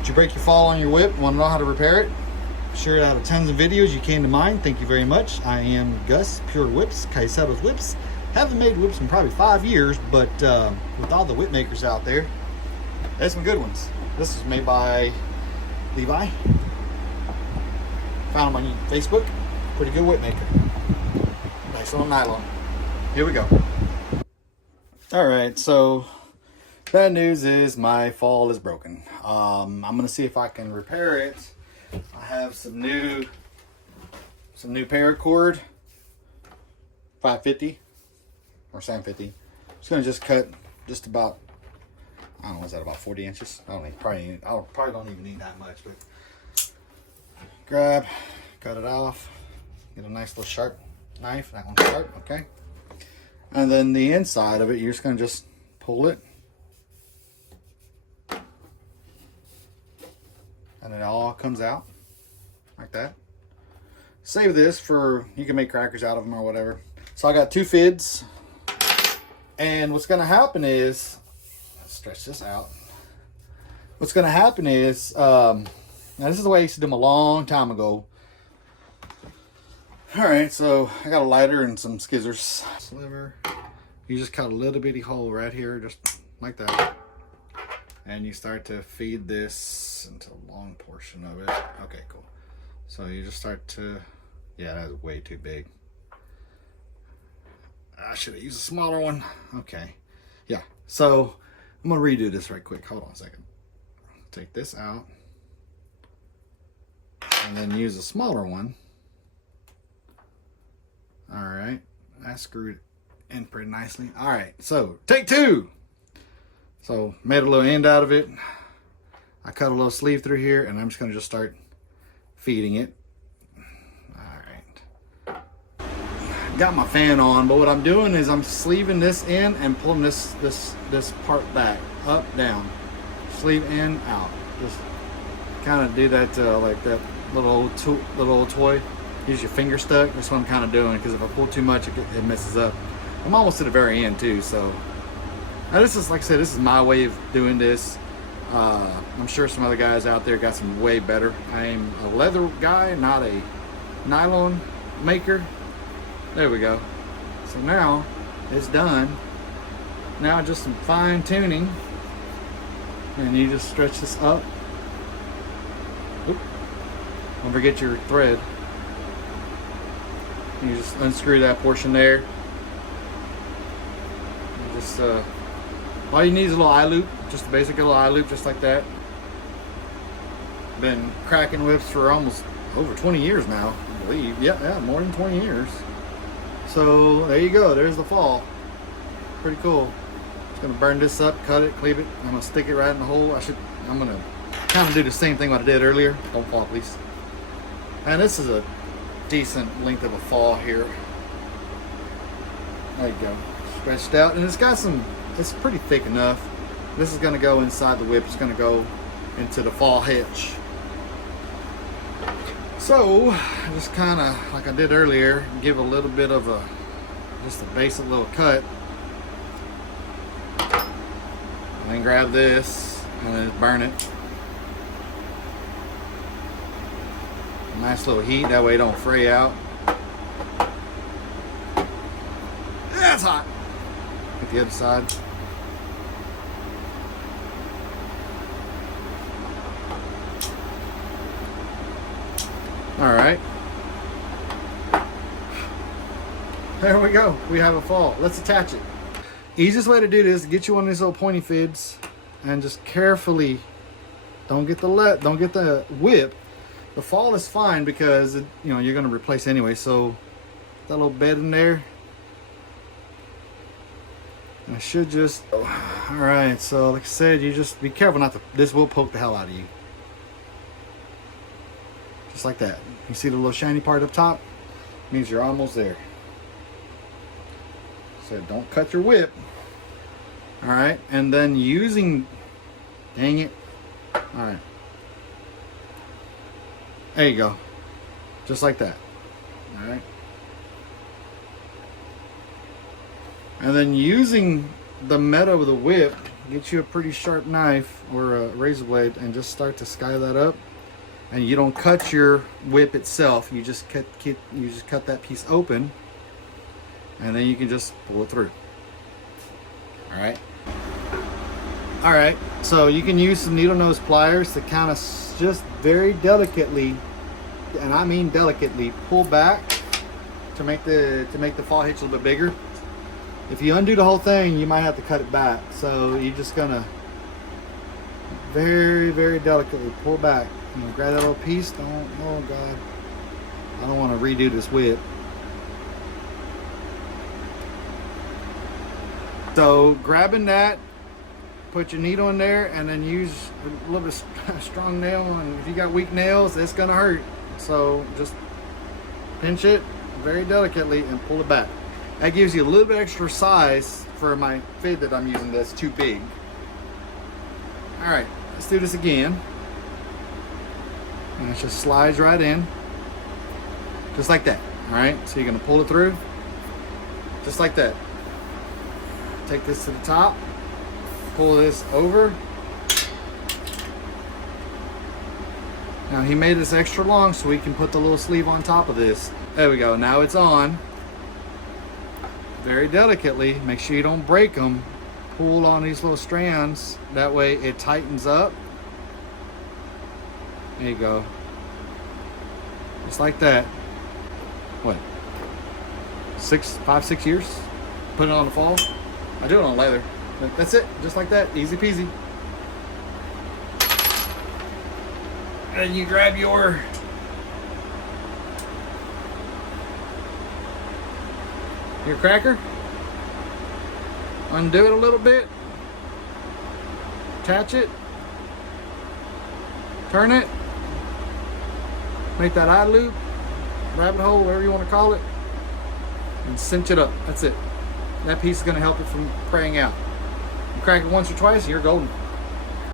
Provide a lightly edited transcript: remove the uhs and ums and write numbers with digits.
Did you break your fall on your whip? Want to know how to repair it? Shared out of tons of videos. You came to mind. Thank you very much. I am Gus, Pure Whips, Caicedo's Whips. Haven't made whips in probably 5 years, but with all the whip makers out there, there's some good ones. This is made by Levi. Found him on Facebook. Pretty good whip maker. Nice little nylon. Here we go. All right, so bad news is my fall is broken. I'm gonna see if I can repair it. I have some new paracord, 550 or 750. Just gonna cut just about, I don't know, is that about 40 inches? I probably don't even need that much, but cut it off, get a nice little sharp knife. That one's sharp, okay. And then the inside of it, you're just gonna just pull it, and it all comes out like that. Save this for, you can make crackers out of them or whatever. So I got 2 fids, and what's gonna happen is, let's stretch this out. What's gonna happen is, now this is the way I used to do them a long time ago. All right, so I got a lighter and some scissors. Sliver. You just cut a little bitty hole right here, just like that. And you start to feed this into a long portion of it. Okay, cool. So you just start to, yeah, that's way too big. I should have used a smaller one. Okay, yeah. So I'm gonna redo this right quick. Hold on a second. Take this out, and then use a smaller one. All right, I screwed in pretty nicely. All right, so take 2. So made a little end out of it. I cut a little sleeve through here, and I'm just gonna start feeding it. All right. Got my fan on, but what I'm doing is I'm sleeving this in and pulling this part back, up, down, sleeve in, out. Just kind of do that like that little old toy. Use your finger stuck. That's what I'm kind of doing, because if I pull too much, it messes up. I'm almost to the very end too, so now this is, like I said, this is my way of doing this. I'm sure some other guys out there got some way better. I am a leather guy, not a nylon maker. There we go. So now it's done. Now just some fine tuning, and you just stretch this up. Oop. Don't forget your thread. You just unscrew that portion there. And just all you need is a little eye loop, just a basic little eye loop, just like that. Been cracking whips for almost over 20 years now, I believe. Yeah, more than 20 years. So there you go. There's the fall. Pretty cool. Just gonna burn this up, cut it, cleave it. I'm gonna stick it right in the hole. I'm gonna kind of do the same thing what I did earlier. Don't fall, please. And this is a decent length of a fall here. There you go. Stretched out, and it's pretty thick enough. This is going to go inside the whip. It's going to go into the fall hitch. So just kind of like I did earlier, give a little bit of just a basic little cut, and then grab this and then burn it. Nice little heat, that way it don't fray out. That's hot. Hit the other side. All right. There we go. We have a fall. Let's attach it. Easiest way to do this is get you one of these little pointy fids and just carefully, don't get the whip. The fall is fine because you're going to replace anyway. So that little bed in there, and I should just. All right. So like I said, you just be careful not to. This will poke the hell out of you. Just like that. You see the little shiny part up top? Means you're almost there. So don't cut your whip. All right. And then dang it. All right. There you go. Just like that. All right. And then using the metal of the whip, get you a pretty sharp knife or a razor blade and just start to sky that up. And you don't cut your whip itself. You just cut that piece open, and then you can just pull it through. All right. All right. So you can use some needle nose pliers to kind of just very delicately, and I mean delicately, pull back to make the fall hitch a little bit bigger. If you undo the whole thing, you might have to cut it back. So you're just gonna very, very delicately pull back. You know, grab that little piece. Oh God, I don't want to redo this whip. So grabbing that, put your needle in there, and then use a little bit of strong nail. And if you got weak nails, it's gonna hurt. So just pinch it very delicately and pull it back. That gives you a little bit extra size for my fid that I'm using that's too big. All right, let's do this again. And it just slides right in, just like that. All right, so you're gonna pull it through, just like that. Take this to the top, pull this over. Now he made this extra long so we can put the little sleeve on top of this. There we go, now it's on. Very delicately, make sure you don't break them. Pull on these little strands, that way it tightens up. There you go. Just like that. What? 5, 6 years? Put it on the fall. I do it on leather. That's it. Just like that. Easy peasy. And you grab your cracker. Undo it a little bit. Attach it. Turn it. Make that eye loop, rabbit hole, whatever you want to call it, and cinch it up. That's it. That piece is going to help it from praying out. You crack it once or twice, and you're golden.